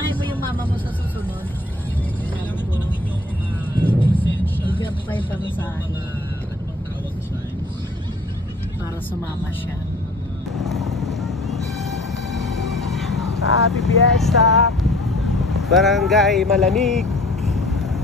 Samahin mo yung mama mo sa susunod. Sabi ko, bigyan ko kayo pamasahe. Para sumama siya. Happy Fiesta! Barangay Malamig,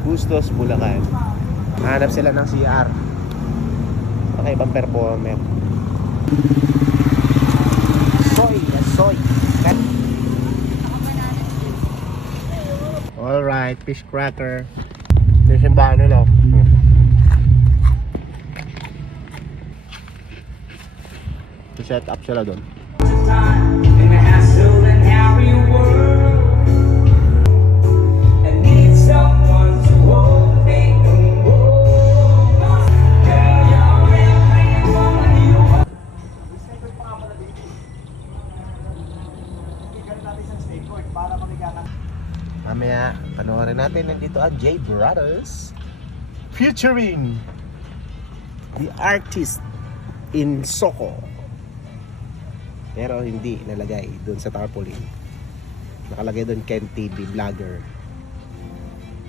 Bustos, Bulacan. Hanap sila ng CR. Okay, ibang performer. Soy. Alright, fish cracker. Yung simbahan nila. Set up sila doon. Mamaya, panoorin natin nandito ang J Brothers featuring the artist in Soko. Pero hindi nalagay doon sa tarpaulin. Nakalagay doon Ken TV vlogger.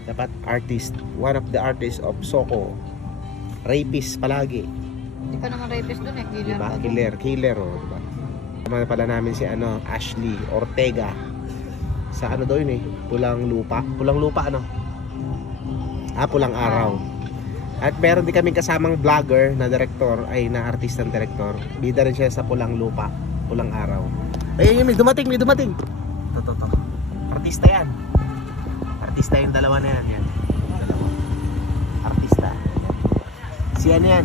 Dapat artist, one of the artists of Soko. Rapist palagi. Hindi ka naman rapist doon eh. Diba? Killer oh, diba? Tama pala namin si Ashley Ortega. Sa ano daw yun eh, Pulang Lupa ano? Pulang Araw. At meron din kaming kasamang vlogger na director, ay na artistang director. Bida rin siya sa Pulang Lupa, Pulang Araw. Ayun, may dumating. To. Artista yan. Artista yung dalawa na yan. Dalawa. Artista. Si ano yan?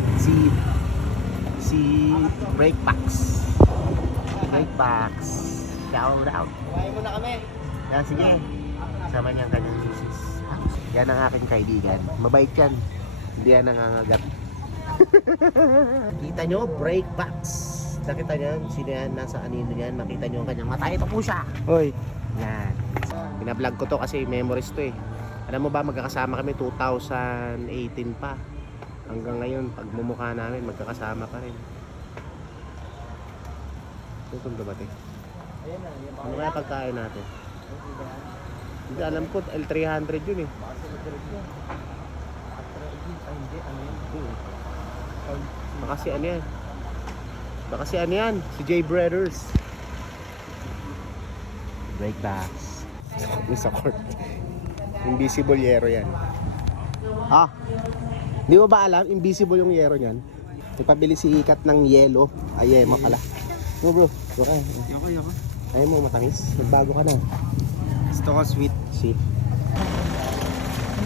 Si Breakbacks. Shout out. Kumain mo na kami. Yan, sige. Sama niya ang kanyang misis. Yan ang aking kaibigan. Mabait yan. Hindi yan nangangagat. Kita nyo, Breakbacks. Nakita nyo, sino yan, nasa anino yan. Makita nyo ang kanyang mata. Ito po siya. Hoy. Yan. Pinablog ko to kasi memories to eh. Alam mo ba, magkakasama kami 2018 pa. Hanggang ngayon, pag mumukha namin, magkakasama pa rin. Ito itong dumating. Ano kaya pagkain natin? Hindi alam ko, L300 yun eh. Baka si ano yan? Si J Brothers. Breakbacks. Yung sa court. Invisible yero yan. Di mo ba alam? Invisible yung yero yan. Nagpabili si Ikat ng yelo. Ayema pala. No bro, okay. Yoko. Ayaw mo matamis? Nagbago ka na. Gusto ko sweet. Hindi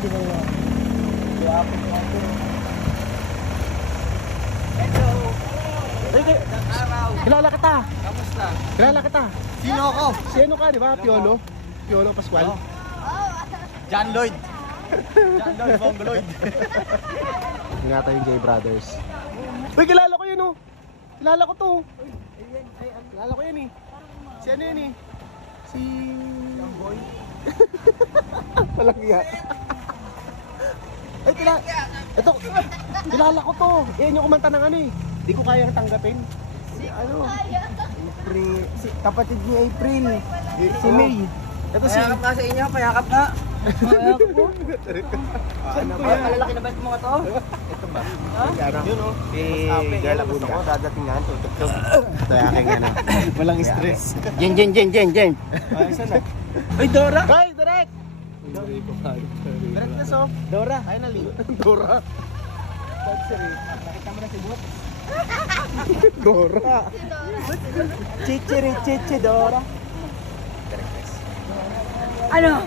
ba yun? Kilala kita. Kamusta? Kilala kita. Sino ako? Sino ka, di ba? Piolo Pascual. John Lloyd Bongoloid. Ingatan yung J Brothers. Uy, kilala ko yun oh. Kilala ko to. Kilala ko yan eh. Si ano yan eh? Si... Young boy? Walang iya. Ay, ito, kilala ko to. Yan yung kumanta ng ano eh. Di ko kayang tanggapin. Si ano? Kapatid ni April. Si May. Ito si... Payakap nga sa inyo, payakap nga. Payakap mo? Saan ko yan? Malalaki na ba ito mga to? Ito ba? Yun o. Si Girl Abunda. Gusto ko, dadating nga. Tutugtog. Ito yung aking ano. Walang stress. Jen. Ay, saan na? Ay, Dora! Hoy, direct! Direct na so. Dora. Finally. Dora. Nakita mo na si Bot? Dora. Chichi Dora. Ano?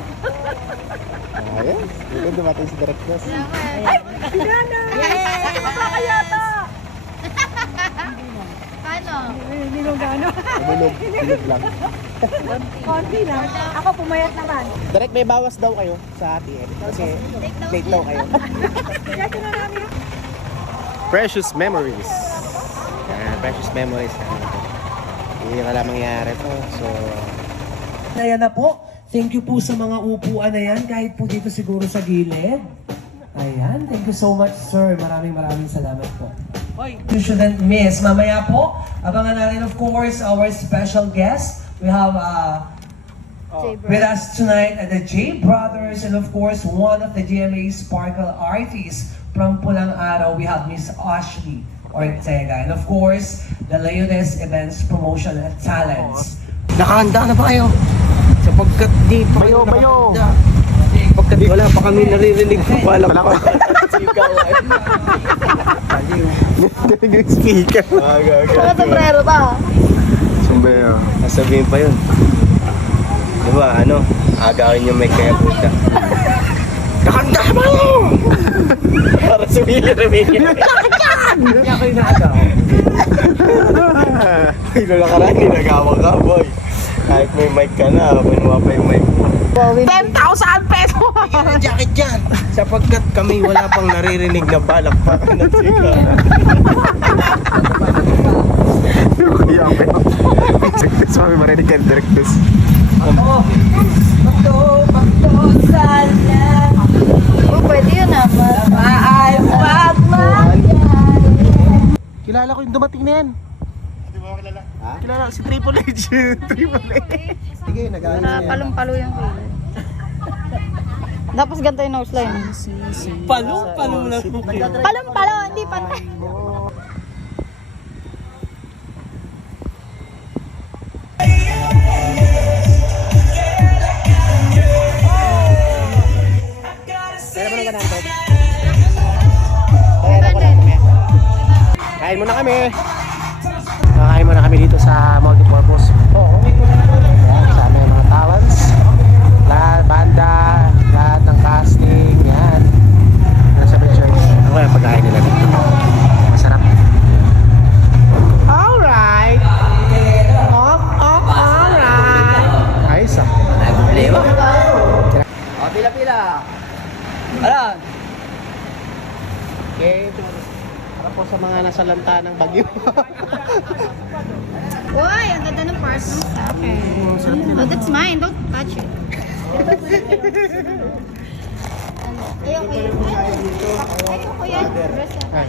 Ayos. Ito dumating si Direct Boss. Ay! Sinana! Yay! Makakayata! Paano? Nilong gano? Bilog lang. Konti lang. Ako pumayat naman. Direct, may bawas daw kayo sa TN. Kasi late daw kayo. Kaya na namin. Precious memories. Precious memories. Hindi na lang mangyari to. So, Ayan na po. Thank you po sa mga upuan na yan, kahit po dito siguro sa gilid. Ayan, thank you so much, sir. Maraming salamat po. You shouldn't miss. Mamaya po, abangan natin of course our special guest. We have with us tonight at the J Brothers, and of course, one of the GMA Sparkle artists from Pulang Araw, we have Miss Ashley Ortega. And of course, the Leones Events Promotion and Talents. Nakahanda na ba kayo? Sapagkat di pa Bayo, bayo. Sapagkat wala pa kami naririnig kung wala pa. Galing yung speaker. Saka sombrero pa. Sombrero. Nasabihin pa yun. Di ba, ano? Agawin yung may kaya puta. Nakahanda na ba kayo? Para sabihin. Kaya kayo naagaw. Ay, nalakaraan, ginagawang ka, boy. Kahit may mic ka na, manuwa pa yung mic. 10,000 peso! Bigyan ng jacket dyan! Sapagkat kami wala pang naririnig na balak pa ng sika. Kuya, okay. Sa kami marinig ka direct this. Oh, pwede yun naman. Kilala ko yung dumating na yan. Hindi mo kilala? Ha? Kilala ko si Triple H. Triple H. Sige, nag-ano yan. Palong-palo yung kilid. Tapos ganito yung nose line. Palong-palo lang. Palong-palo, hindi pantay. Kain muna kami. Kain muna kami dito sa multipurpose. Kasama yung mga talents, lahat, banda, lahat ng casting, yan. Nasa church. Ano kaya pagkain nila dito? Masarap. Alright. Alright. Ayos ah. O, pila-pila. Ala? Okay. Para po sa mga nasa lanta ng bagyo. Uy, ang ganda ng parts ng sa akin. Oh, that's mine. Don't touch it. Ayoko yun. Ayoko yun. Dress yan.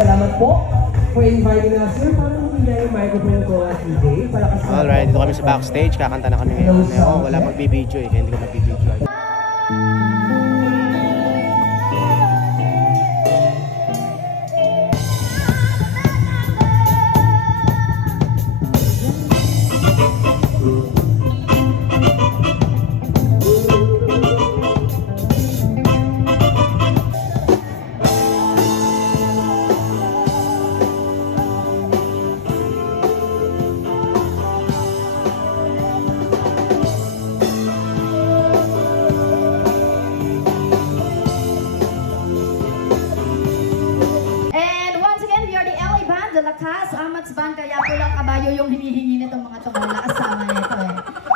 Salamat po for inviting us. Sir, parang hindi na yung microphone ko at DJ. Palakas na. Alright, dito kami sa backstage. Kakanta na kami ngayon. Wala magbibideo eh, kaya hindi ko magbibideo. And once again, we are the LA Band, the Lakas Amats Band, kaya po lang kabayo yung hinihingi nitong mga tumalakas sama nito eh.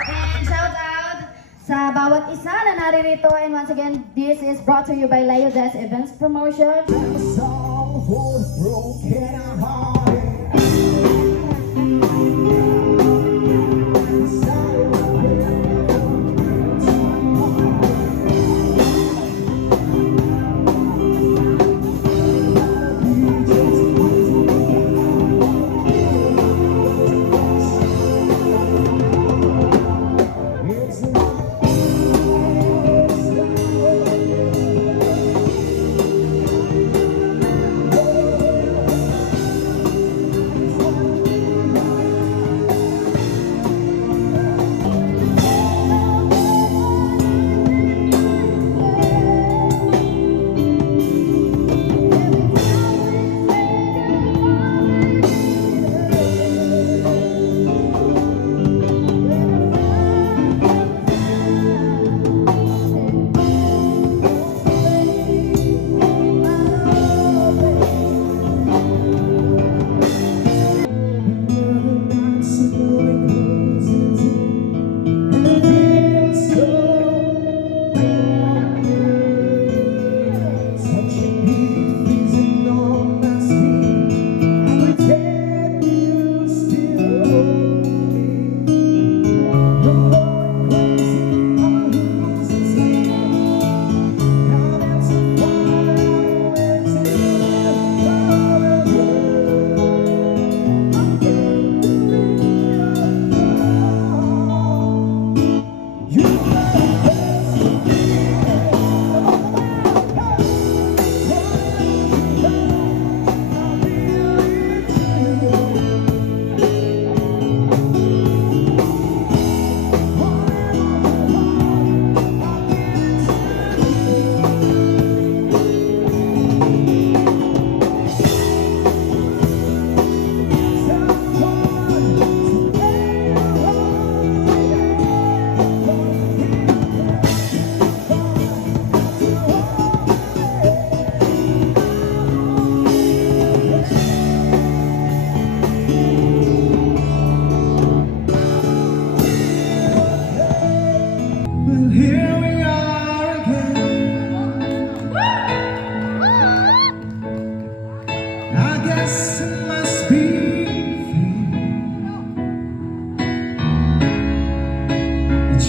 And shout out sa bawat isa na naririto, and once again, this is brought to you by Leo Des Events Promotion.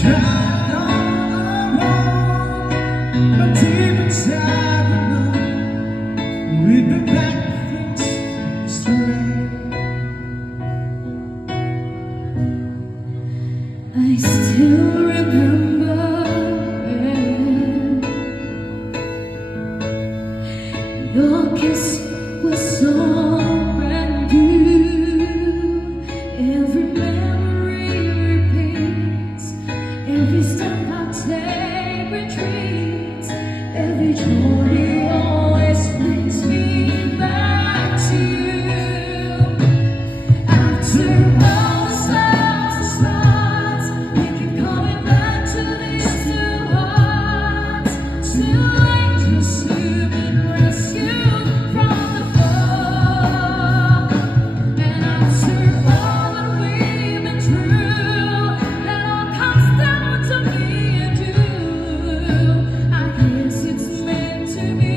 tried on our own, but deep inside we know we'd be back to things straight. I still remember your kiss was so brand new. Every memory repeats, every step I take retreats, every journey always brings me back to you. After all the sounds and spots, we keep coming back to these two hearts, two angels who've been rescued from the fall. And after all that we've been through, that all comes down to me and you. I guess it's meant to be.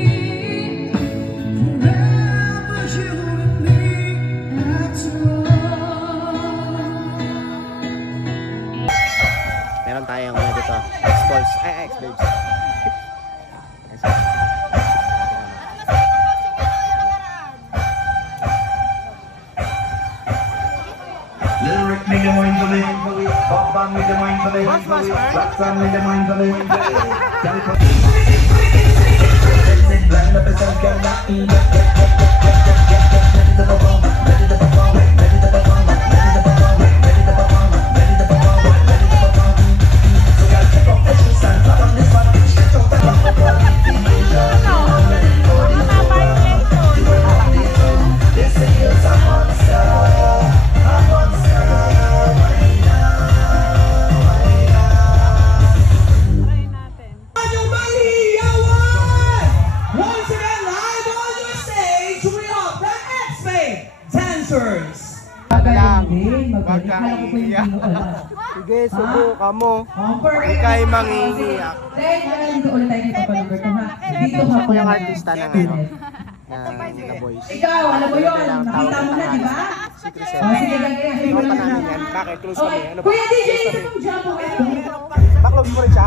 Forever you and me after all. Meron tayong ano dito, X-Balls, X-Babes. Lyric nigga mindfully, pop band nigga mindfully, rap song nigga mindfully. Blind up yourself, girl, not eat. Ready to perform, ready to perform, ready to perform, ready to perform, ready to perform, ready to perform, ready to perform. So girl, take off your shoes and put on this one. Shut up and rock the quality. They say you're a monster, a monster. Once again, live on your stage, we are the X-Babe Dancers! Magaling, magaling. Kala ko po yung pinuulan. Sige, subukan mo. Perfect. Ika'y mangingiyak. Dahil dito ulit tayo dito pala, Roberto, ha? Dito ha po Yung artista ng ano, na boys. Ikaw, alam mo yun, nakita mo na, di ba? O, sige, gagayahin mo lang na. Bakit? Close kami. Ano ba? Kuya DJ, isa pong jump po kayo. Baklog mo rin siya?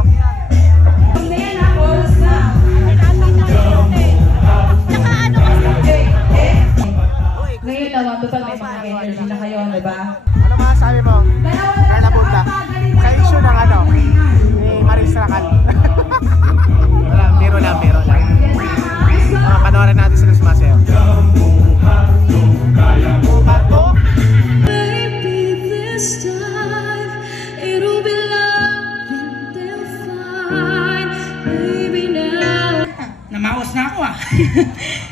Hindi yan ha, oras na. Ngayon naman, total may mga energy na kayo, di ba? Ano masasabi mo? Kaya napunta. Sa issue ng ano, ni Maris Racal. Wala, biro lang, biro lang. Panoorin natin sila sumasayaw. Maybe this time it'll be love and they'll find. Maybe now. Namaos na ako ah.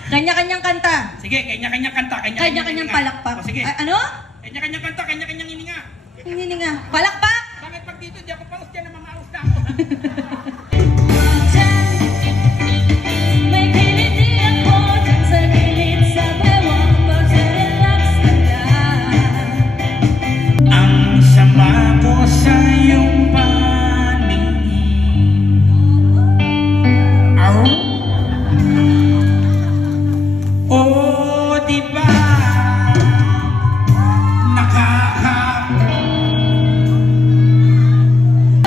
Kanya-kanyang kanta. Sige, kanya-kanyang kanta, Kanya-kanyang palakpak. O, sige. Ano? Kanya-kanyang kanta, kanya-kanyang hininga. Hindi nga. Palakpak! Bakit pag dito, di ako paus dyan na mamaos na ako. May kiliti ako dyan sa gilid sa bewang pagsarilaks ka na. Ang sama ko sa iyong paningin. Oh, di ba?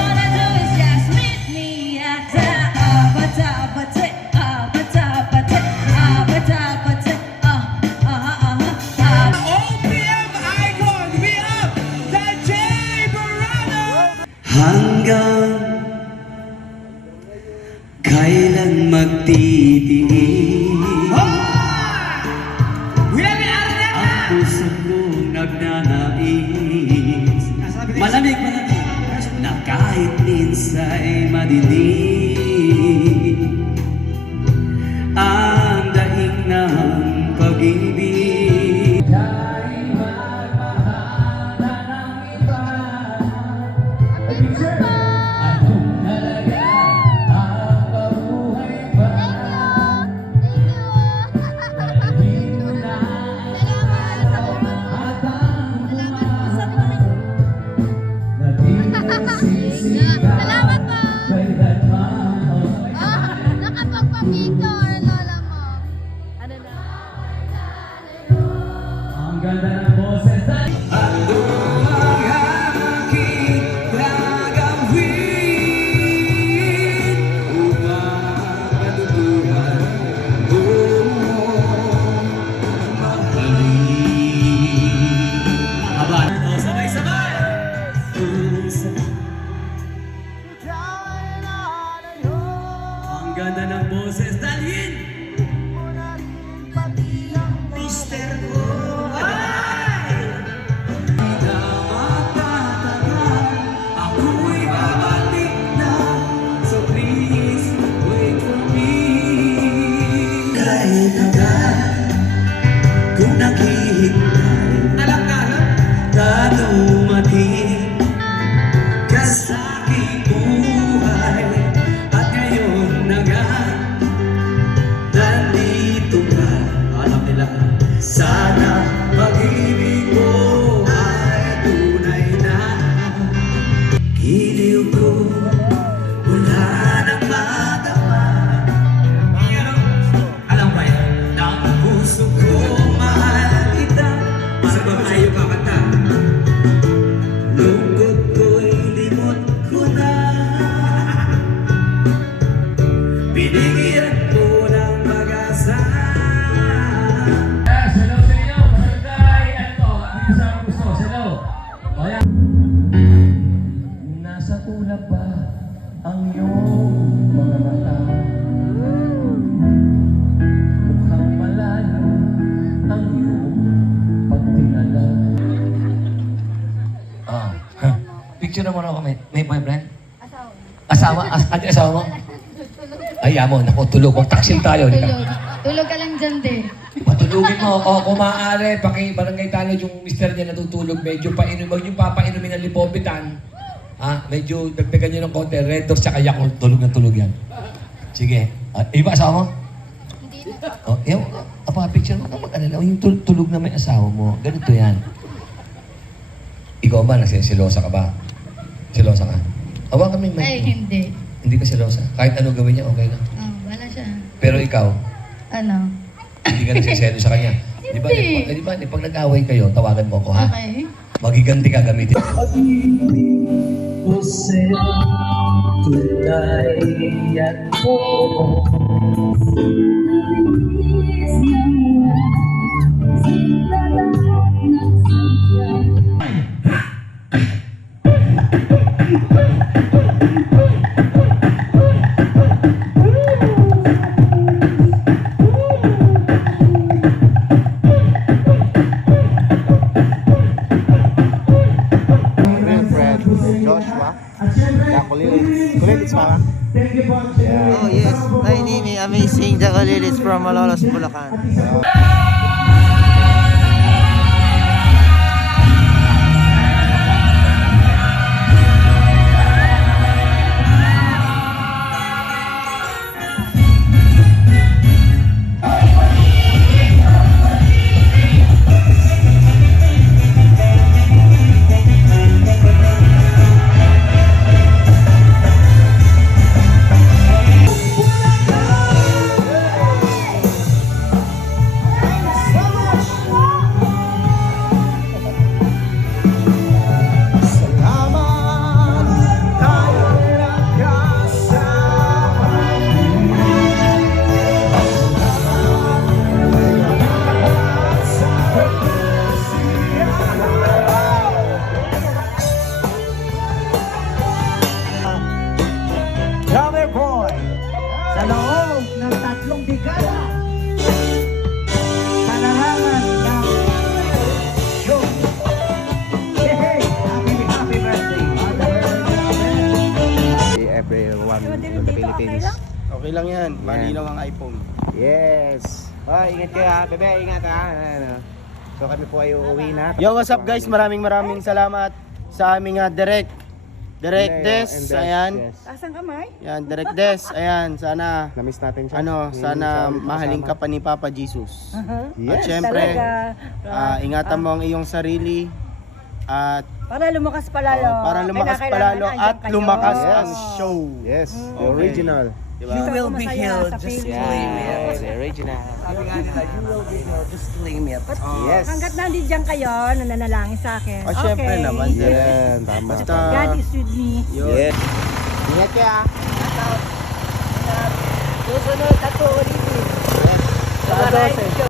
All I do is just meet me at the abba-dabba-tip, abba-dabba-tip, abba-dabba-tip, OPM icon, we up the J Barano. Hanggang kailan magtitiis ang puso kong nagnanais malamig na kahit minsa'y madilim ang daing ng pag-ibig ay magmahala ng iba. Anong halaga ang mabuhay pa? Dahil mo na at ang umasa na di nasisita kailanman. Nakapagpa-picture, lola mo. Ano na? Ang ganda ng boses ay ano ang aking gagawin? Ang ganda ng boses, dalhin! Mister ko ay di na magtatagal. Ako'y babalik na. So please, wait for me. Kahit hanggang kung naghihintay na dumating ka sa aking buhay. At ngayon na nga, nandito ka. Alam nila, sana pag-ibig mo ay tunay na. Giliw ko, wala nang madama. Alam ba yan? Na gusto ko mahal kita. Para ba tayo kakanta? Lungkot ko'y limot ko na. Binigyan ko ng pag-asa. Yes, hello sa inyo. Barangay, ano, dito sa gusto. Hello. O yan. Nasa ulap ba ang iyong mga mata? Mukhang malayo ang iyong pagtingala. Picture na mo na ako, may boyfriend? Asawa. Asawa mo? Ay, mo, naku, tulog. Mag-taksil tayo. Tulog ka lang dyan, de. Patulugin mo. O, kung maaari, barangay talo yung mister niya natutulog. Medyo painom. Huwag yung papainumin ng lipobitan. Ha? Medyo dagdagan nyo ng konti. Red Doors tsaka Yakult. Tulog na tulog yan. Sige. Iba asawa mo? Hindi na. O, yung, picture mo ka mag-alala. Yung tulog na may asawa mo. Ganito yan. Ikaw ba? Nasilosa ka ba? Silosa ka? Awa kami may... Ay, hindi. Hindi ka silosa. Kahit ano gawin niya, okay lang. Oh, wala siya. Pero ikaw, Ano? hindi ka nagsiselo sa kanya. Di ba? Hindi. Di ba? Pag nag-away kayo, tawagan mo ako, ha? Okay. Magiganti ka gamitin. Você tunay yan po. Real friend, Joshua. Yeah, Kulilis, mama. Oh yes, my name is Amazing Jacolilis from Malolos, Bulacan. Drummer Boy, sa loob ng 3 dekada, panarangan ng show. Hey, happy birthday. Everyone in the Philippines. Okay lang yan, malinaw ang iPhone. Yes. Oh, ingat kayo ha. Bebe, ingat ha. Ano. So kami po ay uuwi na. Yo, what's up guys? Maraming salamat sa aming Direct Leo Des, and Des, ayan. yes. Asang kamay? Yan, Direct Des, ayan, sana Na-miss natin siya. sana mahalin ka pa ni Papa Jesus. At Yes. syempre, ingatan mo ang iyong sarili at Para lumakas palalo. para lumakas palalo at lumakas ang show. Yes, the Okay. original. Diba? You will be healed, just claim it. Yes, the original. Sabi nga nila, you will be here, just claim it. Yes. Hanggat nandiyan kayo, nananalangin sa akin. Oh, syempre naman. Yan, tama. Basta, God is with me. yun. Yes. Ingat kayo ha. Susunod, tattoo ulitin. Sa 12.